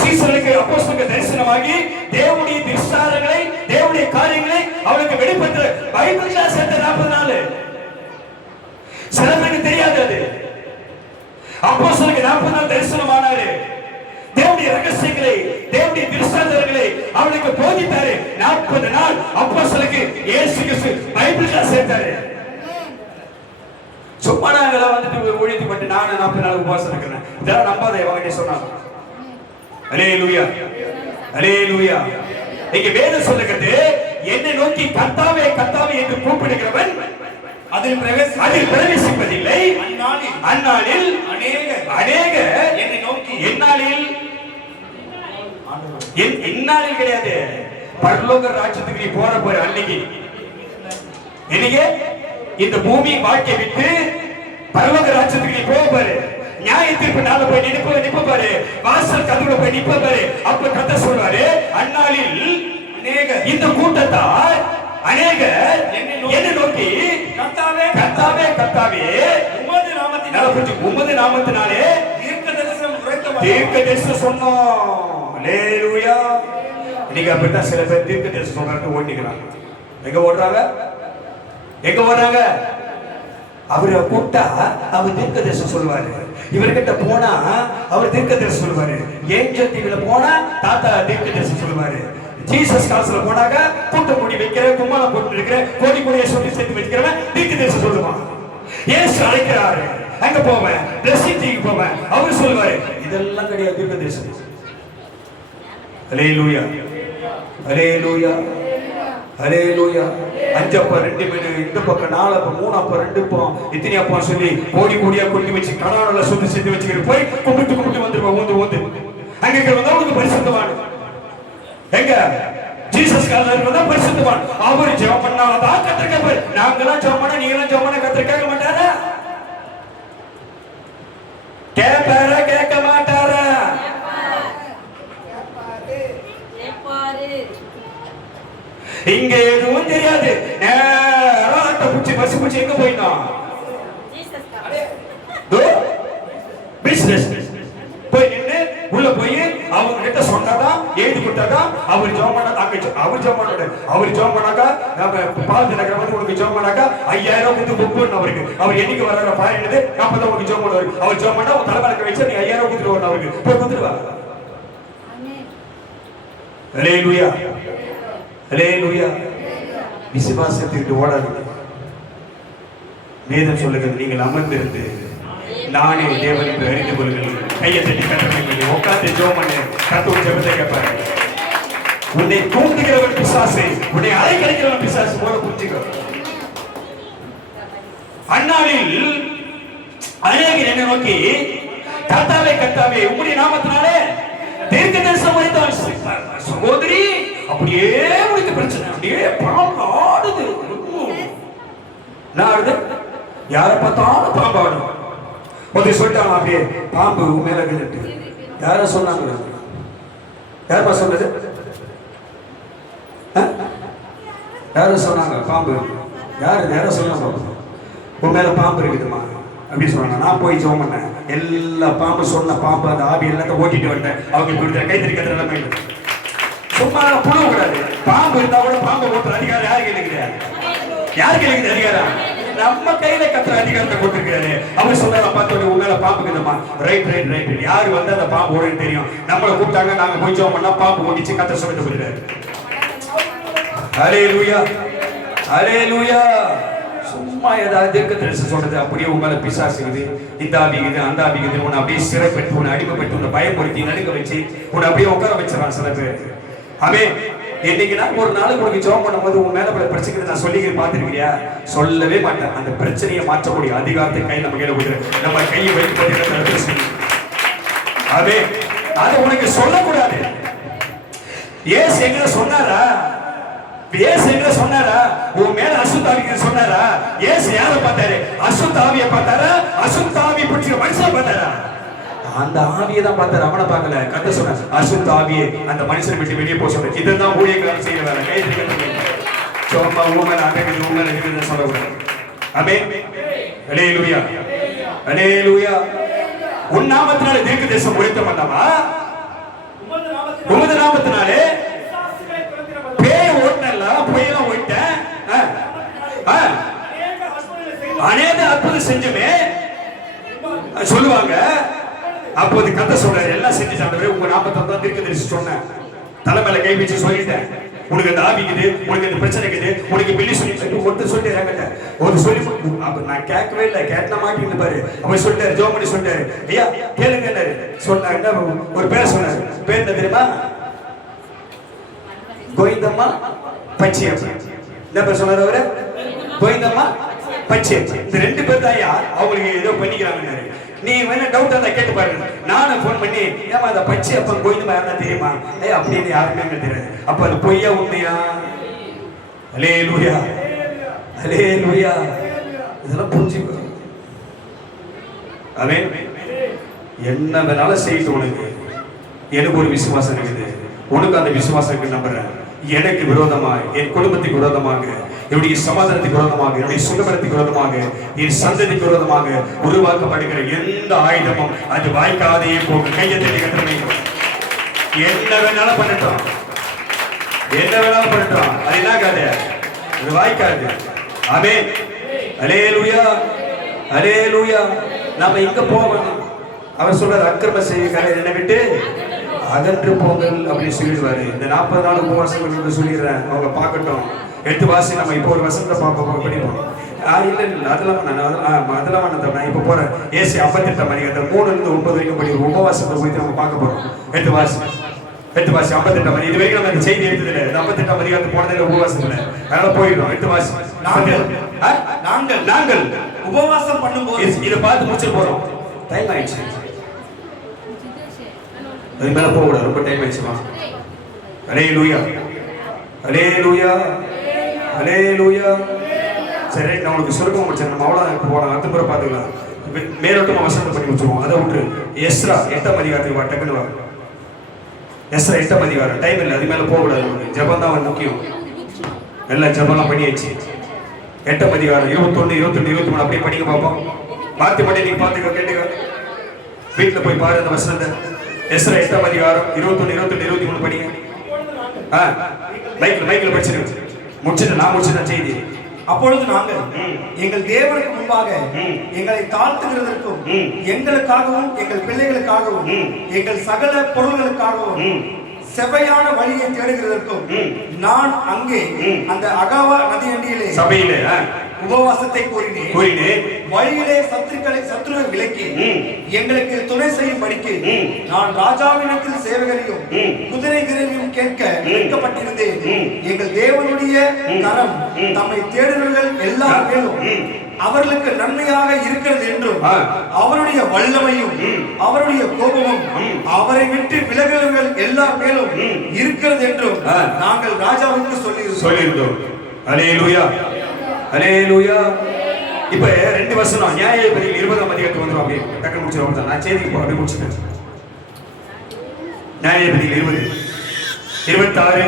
சீசர்களுக்கு அப்போஸ்தலருக்கு தரிசனமாகி தேவனுடைய திர்சாரங்களை, தேவனுடைய காரியங்களை அவளுக்கு வெளிப்படுத்த பைபிள் கிளாஸ் எடுத்த 40 நாள். சில பேருக்கு தெரியாது அது. அப்போஸ்தலருக்கு 40 நாள் தரிசனமானாரு. தேவனுடைய ரகசியங்களை, தேவனுடைய திர்சாரங்களை அவளுக்கு போதித்தாரு. 40 நாள் அப்போஸ்தலருக்கு இயேசு கிறிஸ்து பைபிள் கிளாஸ் எடுத்தாரு. சும்மா நாங்கள வந்துட்டு ஊழியத்தை பற்றி நான் 40 நாள் உபவாசம் இருக்கிறேன். இதெல்லாம் நம்பாத. அவங்க சொன்னாங்க. அல்லேலூயா, அல்லேலூயா. இங்க வேதம் சொல்லுகிறது, என்னை நோக்கி கர்த்தாவே கர்த்தாவே என்று கூப்பிடுகிறவன் அதில் பிரவேசிப்பதில்லை. அந்நாளில் அநேக என்னை நோக்கி, எந்நாளில் இந்நாளில் கிடையாது, பரலோக ராஜ்யத்துக்கு நீ போற போற அன்னைக்கு. இன்னைக்கு இந்த பூமி வாழ்க்கை விட்டு பரலோக ராஜ்யத்துக்கு நீ போக பாரு. நியாய தீர்ப்பு நாள போய் நிற்ப பாரு. வாசல் கதவுல போய் நிற்ப பாரு. அப்ப கர்த்தர் சொல்வாரு, அந்நாளில் இந்த கூட்டத்தார் அநேகர் என்னை நோக்கி கர்த்தாவே கர்த்தாவே கர்த்தாவே உமது நாமத்தினாலே தீர்க்க தரிசனம் சொன்னோம். அல்லேலூயா. இன்னைக்கு அப்படித்தான் சில பேர் தீர்க்க தரிசனம் சொல்றாங்க, ஓடிக்கிறாங்க. எங்க ஓடுறாங்க? எங்க ஓடுறாங்க? அவரை கூப்பிட்டா அவர் தீர்க்க தரிசனம் சொல்லுவாரு. இவர்கிட்ட போனா அவர் தீர்க்க தரிசனம் சொல்லுவாரு. ஏஞ்சல் டிவில போனா தாத்தா தீர்க்க தரிசனம் சொல்லுவாரு. ஜீசஸ் காசுல போனாக்க கூட்டம் முடி வைக்கிற, கும்மாளம் போட்டு இருக்கிற, கோடி கோடியை சொல்லி சேர்த்து வைக்கிறவன் தீர்க்க தரிசனம் சொல்லுவான். ஏசு அழைக்கிறாரு, அங்க போவேன், பிளஸிங் டிவிக்கு போவேன், அவர் சொல்லுவாரு. இதெல்லாம் கிடையாது தீர்க்க தரிசனம். அல்லேலூயா அல்லேலூயா அல்லேலூயா. 5 அப்ப 2 மீன், இந்த பக்கம் 4 அப்ப 3 அப்ப 2 அப்பம், இத்தனை அப்பம் சொல்லி கோடி கோடியா கொண்டு வச்சு கடால சுத்தி சேர்த்து வச்சுக்கிட்டு போய் கும்பிட்டு வந்துருவோம். ஊந்து அங்க இருக்கிறவங்க அவனுக்கு பரிசுத்தவான். எங்க ஜீசஸ் காலத்துல தான் பரிசுத்தவான். அவர் ஜெபம் பண்ணாதான் கர்த்தர் கேட்பாரு. நாங்கெல்லாம் ஜெபம் பண்ணா நீங்களும் ஜெபம் பண்ணா கர்த்தர் கேட்க மாட்டாரா? கேட்பாரா கேட்க மாட்டாரா? இங்க எதுவும் தெரியாது. நேரா புடிச்சு பஸ் புடிச்சு எங்க போயிட்டோம்? பிசினஸ் போய் நின்று உள்ள போய் அவங்க கிட்ட சொன்னாதான் எழுதி கொடுத்தாதான் அவர் ஜெபம் பண்ணா அவர் ஜெபம் பண்ணாரு. அவர் ஜெபம் பண்ணாக்கா நம்ம பாலத்து நகரம் வந்து உனக்கு ஜெபம் பண்ணாக்கா 5000 வந்து புக் பண்ணணும் அவருக்கு. அவர் என்னைக்கு வர்றாரு பாருங்க, அப்பதான் உனக்கு ஜெபம் பண்ணுவாரு. அவர் ஜெபம் பண்ணா உன் தலைவரக்க வச்சு நீ 5000 கொடுத்துட்டு வரணும் அவருக்கு. போய் கொடுத்துருவா. அல்லேலூயா அல்லேலூயா. விசுவாசத்திற்கு ஓடாதீங்க. வேதம் சொல்லுகிறது, நீங்கள் அமர்ந்திருந்து நானே தேவன் என்று அறிந்து கொள்ளுங்கள். கையை தட்டி கட்டளை உட்கார்ந்து ஜெபம் பண்ணு. கர்த்தர் ஜெபத்தை கேட்பார். உன்னை தூண்டுகிறவன் பிசாசு, உன்னை அலைக்கழிக்கிறவன் பிசாசு போல புரிஞ்சுக்கோ. அந்நாளில் அநேகர் என்னை நோக்கி கர்த்தாவே கர்த்தாவே உம்முடைய நாமத்தினாலே தீர்க்க தரிசனம் உரைத்தவன். சகோதரி, அப்படியே உனக்கு பிரச்சனை, அப்படியே பாம்பு ஆடுது. ஆடுது, யாரை பார்த்தாலும் பாம்பு ஆடும். ஒருத்தர் சொல்லிட்டாங்க, அப்படியே பாம்பு மேல விழுட்டு. யார சொன்னாங்க? யாரப்பா சொன்னது? யார சொன்னாங்க பாம்பு? யார சொன்னாங்க உன் மேல பாம்பு இருக்குதுமா அப்படி சொன்னாங்க. நான் போய் ஜெபம் பண்ணேன். எல்லா பாம்பு சொன்ன பாம்பு அந்த ஆவி எல்லாத்தையும் ஓட்டிட்டு வந்தேன். அவங்க கொடுத்த கைத்தறி கத்துற நிலைமை. சும்மா புழுவ கூடாது. பாம்பு இருந்தா கூட பாம்பு ஓட்டுற அதிகாரம் யாருக்கு இருக்குது? யாருக்கு இருக்குது அதிகாரம்? நம்ம கையில கத்துற அதிகாரத்தை கொடுத்திருக்காரு. அவர் சொல்றாரு, பார்த்தோட உன் மேல பாம்பு இருக்குதுமா. Right right right. யாரு வந்து அந்த பாம்பு ஓடுன்னு தெரியும். நம்மளை கூப்பிட்டாங்க, நாங்க போய் ஜெபம் பண்ணா பாம்பு ஓடிச்சு கத்த சொல்லிட்டு போயிடுறாரு. அல்லேலூயா அல்லேலூயா. சும்மா ஏதாவது தீர்க்க தரிசனம் சொல்றது, அப்படியே உங்களை பிசாசுக்குது, இந்த ஆவிக்குது அந்த ஆவிக்குது, உன்னை அப்படியே சிறைப்பட்டு உன்னை அடிமைப்பட்டு உன்னை பயப்படுத்தி நடுக்க வச்சு உன்னை அப்படியே உட்கார வச்சிடறான் சில பேர். ஆமென். இன்னைக்கு நான் ஒரு நாளுக்கு உனக்கு ஜெபம் பண்ணும்போது உன் மேல பிரச்சனை நான் சொல்லிக்கிறேன், பார்த்துருக்கிறியா? சொல்லவே மாட்டேன். அந்த பிரச்சனையை மாற்றக்கூடிய அதிகாரத்தை கையில் நம்ம கையில விடுறேன். நம்ம கையை வைத்து பார்த்தீங்கன்னா ஆமென். அதை உனக்கு சொல்லக்கூடாது. ஏசு எங்க சொன்னாரா? ஏசு எங்க சொன்னாரா? உன் மேல அசுத்த ஆவியை சொன்னாரா? ஏசு யாரை பார்த்தாரு? அசுத்த ஆவியை பார்த்தாரா? அசுத்த ஆவியை பிடிச்ச மனுஷனை பார்த்தாரா? அந்த ஆவியை தான் பார்த்தாரு, அவனை பார்க்கல. கத்த சொன்ன அசுத்த ஆவியை அந்த மனுஷனை விட்டு வெளியே போக சொல்ற. இதுதான் ஊழியக்காரர் செய்யற வேலை. கைது சும்மா ஊமன் அடங்குது ஊமன் இருக்குதுன்னு சொல்லக்கூடாது. ஆமென். அல்லேலூயா அல்லேலூயா. உன் நாமத்தினாலே தீர்க்க தரிசனம் உரைத்த மாட்டாமா? உமது நாமத்தினாலே பேய் ஓட்டலாம், புயலாம் ஓட்டேன், அநேக அற்புதம் செஞ்சுமே சொல்லுவாங்க. அப்போது கத்த சொல்றாரு, எல்லாம் செஞ்சு சாப்பிடுற உங்க நாமத்தை தான் தீர்க்க தரிசனம் சொன்னேன். தலைமையில கை வச்சு சொல்லிட்டேன். உனக்கு அந்த ஆவிக்குது, உனக்கு அந்த பிரச்சனை இருக்குது, உனக்கு வெளி சொல்லி ஒருத்தர் சொல்லிட்டு இறங்கிட்டேன். ஒரு சொல்லி அப்ப நான் கேட்கவே இல்லை, கேட்ட மாட்டேன்னு பாரு. அவன் சொல்லிட்டாரு, ஜோம் பண்ணி சொல்லிட்டாரு, ஐயா கேளுங்க சொன்னாங்க. ஒரு பேர் சொன்னாரு. பேர் என்ன தெரியுமா? கோவிந்தம்மா பச்சையப்பா. என்ன பேர் சொன்னார் அவரு? கோவிந்தம்மா பச்சையப்பா. இந்த ரெண்டு பேர் தான் அவங்களுக்கு ஏதோ பண்ணிக்கிறாங்க. நீ வேணா டவுட் இருந்தா கேட்டு பாருங்க. நானும் போன் பண்ணி ஏமா அந்த பச்சையப்பா கோவிந்தம்மா யாருன்னா தெரியுமா? அப்படின்னு யாருமே தெரியாது. அப்ப அது பொய்யா உண்மையா? அல்லேலூயா அல்லேலூயா. இதெல்லாம் புரிஞ்சுக்கோ. ஆமென். என்ன வேணாலும் செய்யட்டும். உனக்கு எனக்கு ஒரு விசுவாசம் இருக்குது, உனக்கு அந்த விசுவாசம் இருக்கு நம்புறேன். எனக்கு விரோதமாக, என் குடும்பத்துக்கு விரோதமாக, என்னுடைய சமாதானத்துக்கு விரோதமாக, என்னுடைய சுகபலத்துக்கு விரோதமாக, என் சந்ததிக்கு விரோதமாக உருவாக்கப்படுகிற எந்த ஆயுதமும் அது வாய்க்காதே போகும். கையை தட்டி கட்டணை. என்ன வேணாலும் பண்ணட்டும், என்ன வேணாலும் பண்ணட்டும், அது என்ன காது? அது வாய்க்காது. ஆமென். அல்லேலூயா அல்லேலூயா. நாம இங்க போகணும். அவர் சொல்றார் அக்கிரம செய்ய என்னை விட்டு அகன்று போங்கள் அப்படின்னு சொல்லிடுவாரு. இந்த 40 நாள் உபவாசம் சொல்லிடுறேன், அவங்க பார்க்கட்டும். 8 வாசி நம்ம இப்போ ஒரு வசனத்தை படிப்போம். இல்ல அதெல்லாம் நான் இப்ப போறேன். ஏசி 58 அதிகாரம் 3 to 9 வரைக்கும் படிக்கிறோம். உபவாசத்தை போயிட்டு நம்ம பார்க்க போறோம். 8 வாசி 58 இது வரைக்கும் நம்ம இந்த செய்தி எடுத்தது இல்லை. 58 அதிகாரத்துக்கு போனதில்லை உபவாசத்துல. அதனால போயிடும். 8 வாசி. நாங்கள் உபவாசம் பண்ணும்போது இதை பார்த்து முடிச்சுட்டு போறோம். டைம் ஆயிடுச்சு. அது மேல போக கூடாது, ரொம்ப டைம் ஆயிடுச்சுமா. அல்லேலூயா அல்லேலூயா அல்லேலூயா. சரி, நான் உனக்கு சுருக்கம் முடிச்சேன். நம்ம அவ்வளோ போகலாம், அடுத்த முறை பார்த்துக்கலாம். மேலோட்டமா வசனத்தை பண்ணி வச்சுருவோம். அதை விட்டு எஸ்ரா 8 அதிகாரத்துக்கு வா, டக்குன்னு வா. எஸ்ரா 8 அதிகாரம். டைம் இல்லை, அது மேல போக கூடாது. உனக்கு ஜபம் தான் முக்கியம். எல்லாம் ஜபம்லாம் பண்ணியாச்சு. 8 அதிகாரம் 21, 22, 23 அப்படியே படிக்க பார்ப்போம். மாத்தி மட்டும் நீங்க பார்த்துக்க, கேட்டுக்க. வீட்டில் போய் பாரு அந்த வசனத்தை. எஸ்ரா 8 அதிகாரம் 21, 22, 23 படிங்க. மைக்கில் படிச்சிருங்க. முடிச்சுட்டு நான் முடிச்சுட்டேன் செய்தி. அப்பொழுது நாங்கள் எங்கள் தேவனுக்கு முன்பாக எங்களை தாழ்த்துகிறதற்கும் எங்களுக்காகவும் எங்கள் பிள்ளைகளுக்காகவும் எங்கள் சகல பொருள்களுக்காகவும் செவையான வழியை தேடுகிறதற்கும் நான் அங்கே அந்த அகாவா நதி அண்டியிலே சபையிலே உபவாசத்தை கூறினேன். வழியிலே சத்துருவை விலக்கி எங்களுக்கு துணை செய்யும் படிக்கு நான் ராஜாவினத்தில் சேவகரையும் குதிரைகளையும் கேட்க வைக்கப்பட்டிருந்தேன். எங்கள் தேவனுடைய கரம் தம்மை தேடுகிறவர்கள் எல்லார் மேலும் அவர்களுக்கு நன்மையாக இருக்கிறது என்றும் அவருடைய வல்லமையும் அவருடைய கோபமும் அவரை விட்டு விலகுகிறவர்கள் எல்லார் மேலும் இருக்கிறது என்றும் நாங்கள் ராஜாவுக்கு சொல்லியிருந்தோம். அல்லேலூயா அல்லேலூயா. இப்ப 2 வசனம் நியாயாதிபதிகள் 20 அதிகாரத்துக்கு வந்துரும். அப்படியே டக்கு முடிச்சிருவோம். நான் செய்திக்கு அப்படியே முடிச்சிட்டேன். நியாயாதிபதிகள் 20, 26,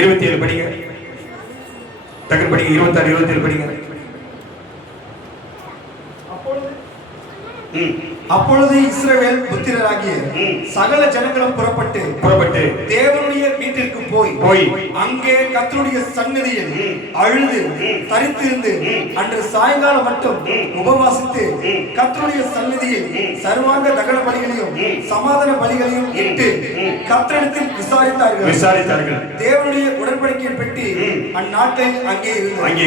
27 படிங்க. டக்கு படிங்க. 26, 27 படிங்க. அப்பொழுது இஸ்ரவேல் புத்திரராகிய சகல ஜனங்களும் புறப்பட்டு தேவனுடைய வீட்டிற்கு போய் அங்கே கர்த்தருடைய சந்நிதியில் அழுது தரித்திருந்து அன்று சாயங்காலம் மட்டும் உபவாசித்து கர்த்தருடைய சந்நிதியில் சர்வாங்க தகன பலிகளையும் சமாதான பலிகளையும் இட்டு கர்த்தரிடத்தில் விசாரித்தார்கள். தேவனுடைய உடன்படிக்கையின் பெட்டி அந்நாட்டில் அங்கே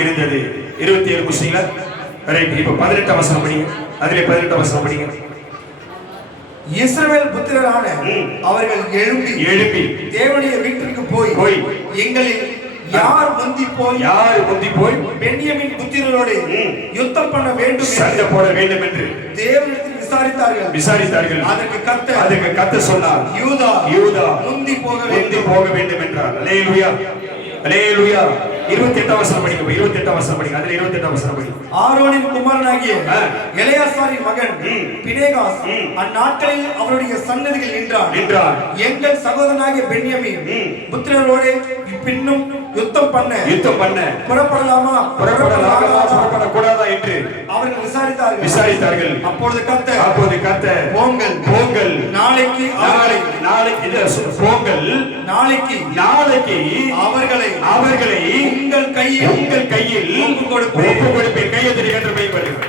இருந்தது. 27 முஸ்லிம்ல ரைட். இப்ப 18 வசனம் படிங்க. அதிலே 18 வசனம் படிங்க. இஸ்ரவேல் புத்திரரான அவர்கள் எழும்பி தேவனுடைய வீட்டிற்கு போய் எங்களில் யார் முந்தி போய் பென்யமீன் புத்திரரோடு யுத்தம் பண்ண வேண்டும், சண்டை போட வேண்டும் என்று தேவனிடத்தில் விசாரித்தார்கள். அதற்கு கர்த்தர் சொன்னார், யூதா முந்தி போக வேண்டும் என்றார். அல்லேலூயா அல்லேலூயா. 28 வசனம் படிங்க. 28 வசனம் படிங்க. அதுல 28 வசனம் படிங்க. ஆரோனின் குமாரனாகிய எலெயாசாரின் மகன் பினேகாஸ் அந்நாட்களில் அவருடைய சன்னதியில் நின்றான். எங்கள் சகோதரனாகிய பென்யமீன் புத்திரரோடு பின்னும் யுத்தம் பண்ண புறப்படலாமா புறப்படக்கூடாதா என்று அவர்கள் விசாரித்தார்கள். அப்பொழுது கர்த்தர் போங்கள் நாளைக்கு அவர்களை உங்கள் கையில் கொடுப்பேன். கையை தட்டி பயன்படுங்க.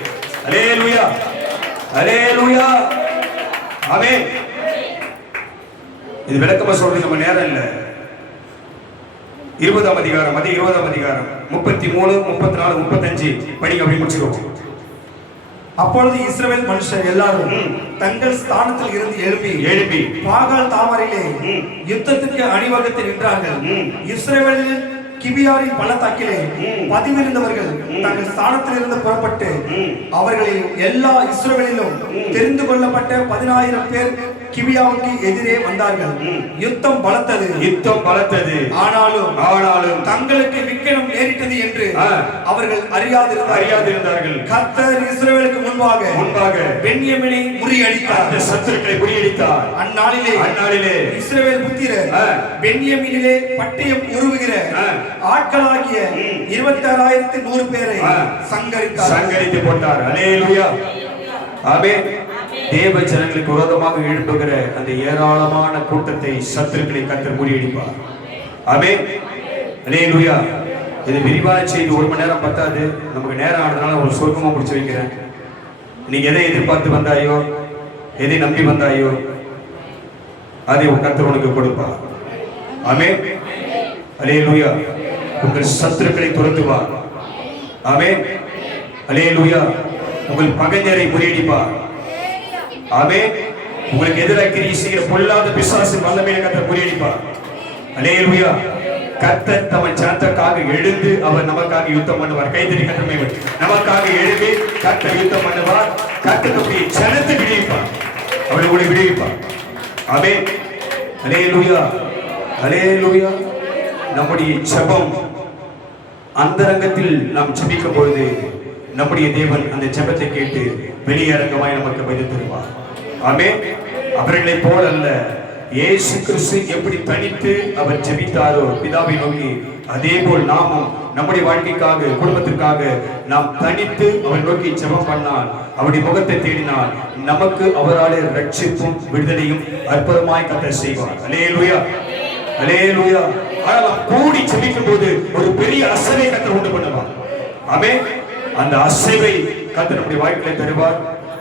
அல்லேலூயா அல்லேலூயா ஆமென். இது விளக்கமா சொல்றது நம்ம நேரம் இல்ல. 20 அதிகாரம் 33, 34, 35 படிங்க. அப்படி முடிச்சிருவோம். அப்பொழுது இஸ்ரவேல் மனுஷர் எல்லாரும் தங்கள் ஸ்தானத்தில் இருந்து எழுப்பி பாகால் தாமரையிலே யுத்தத்திற்கு அணிவகுத்து நின்றார்கள். இஸ்ரவேலில் கிபியாரின் பள்ளத்தாக்கிலே பதிவிருந்தவர்கள் தங்கள் ஸ்தானத்தில் இருந்து புறப்பட்டு அவர்களில் எல்லா இஸ்ரவேலிலும் தெரிந்து கொள்ளப்பட்ட 10,000 பேர் கிபியாவுக்கு எதிரே வந்தார்கள். யுத்தம் பலத்தது. ஆனாலும் தங்களுக்கு விக்கினம் நேரிட்டது என்று அவர்கள் அறியாதிருந்தார்கள். கர்த்தர் இஸ்ரவேலுக்கு முன்பாக பென்யமீனை முறியடித்தார், சத்துருக்களை முறியடித்தார். அந்நாளிலே இஸ்ரவேல் புத்திரர் பென்யமீனிலே பட்டயம் உருவுகிற ஆட்களாகிய 26,100 பேரை சங்கரித்து போட்டார். அல்லேலூயா, ஆமென். தேவ ஜனங்களுக்கு விரோதமாக எழுப்புகிற அந்த ஏராளமான கூட்டத்தை சத்துருக்களை கர்த்தர் முறியடிப்பார். ஆமென், அல்லேலூயா. இது விரிவான செய்தி, 1 மணி நேரம் பத்தாது. நமக்கு நேரம் ஆனதுனால ஒரு சொர்க்கமா முடிச்சு வைக்கிறேன். நீ எதை எதிர்பார்த்து வந்தாயோ, எதை நம்பி வந்தாயோ, அதை கர்த்தர் உனக்கு கொடுப்பார். ஆமென், அல்லேலூயா. உங்கள் சத்துருக்களை துரத்துவார். ஆமென், அல்லேலூயா. உங்கள் பகைஞரை முறியடிப்பார். ஆமென். உங்களுக்கு எதிராக கிரியை செய்கிற பொல்லாத பிசாசு வல்லமையை கர்த்தர் முறியடிப்பார். அல்லேலூயா. கர்த்தர் தம் ஜனத்துக்காக எழுந்து அவர் நமக்காக யுத்தம் பண்ணுவார். கைதறி கர்த்தமே, நமக்காக எழுந்து கர்த்தர் யுத்தம் பண்ணுவார். கர்த்தர் நம்முடைய ஜனத்தை விடுவிப்பார், அவரை கூட விடுவிப்பார். ஆமென், அல்லேலூயா, அல்லேலூயா. நம்முடைய ஜெபம் அந்தரங்கத்தில் நாம் ஜெபிக்கும் பொழுது நம்முடைய தேவன் அந்த ஜெபத்தை கேட்டு வெளியரங்கமாய் நமக்கு பதில் தருவார். ஆமென். அவர்களைப் போல அல்ல, இயேசு கிறிஸ்து எப்படி தனித்து அவர் ஜெபித்தாரோ பிதாவை நோக்கி, அதே போல் நாமும் நம்முடைய வாழ்க்கைக்காக, குடும்பத்திற்காக நாம் தனித்து அவர் நோக்கி ஜெபம் பண்ணால், அவருடைய முகத்தை தேடினால் நமக்கு அவராலே ரட்சிப்பும் விடுதலையும் அற்புதமாய் கர்த்தர் செய்வார். அல்லேலூயா, அல்லேலூயா. ஆனால் கூடி ஜெபிக்கும் போது ஒரு பெரிய அசைவை கர்த்தர் உண்டு பண்ணுவார். ஆமென். அந்த அசைவை கர்த்தர் நம்முடைய வாழ்க்கையை தருவார்.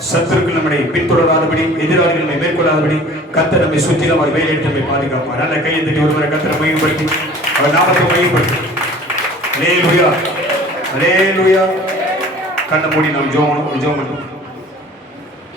சத்துருக்கள் நம்மை பின்தொடராதபடி, எதிராளிகள் நம்மை மேற்கொள்ளாதபடி கர்த்தர் நம்மை சுற்றிலும் அவர் வேலையிட்டு நம்மை பாதுகாப்பார். நல்ல கையை தட்டி ஒருவரை கர்த்தரை மையப்படுத்தி அவர் நாமத்தை மையப்படுத்தி. அல்லேலூயா, அல்லேலூயா. கண்ணை மூடி நாம் ஜெபம் பண்ணுவோம்.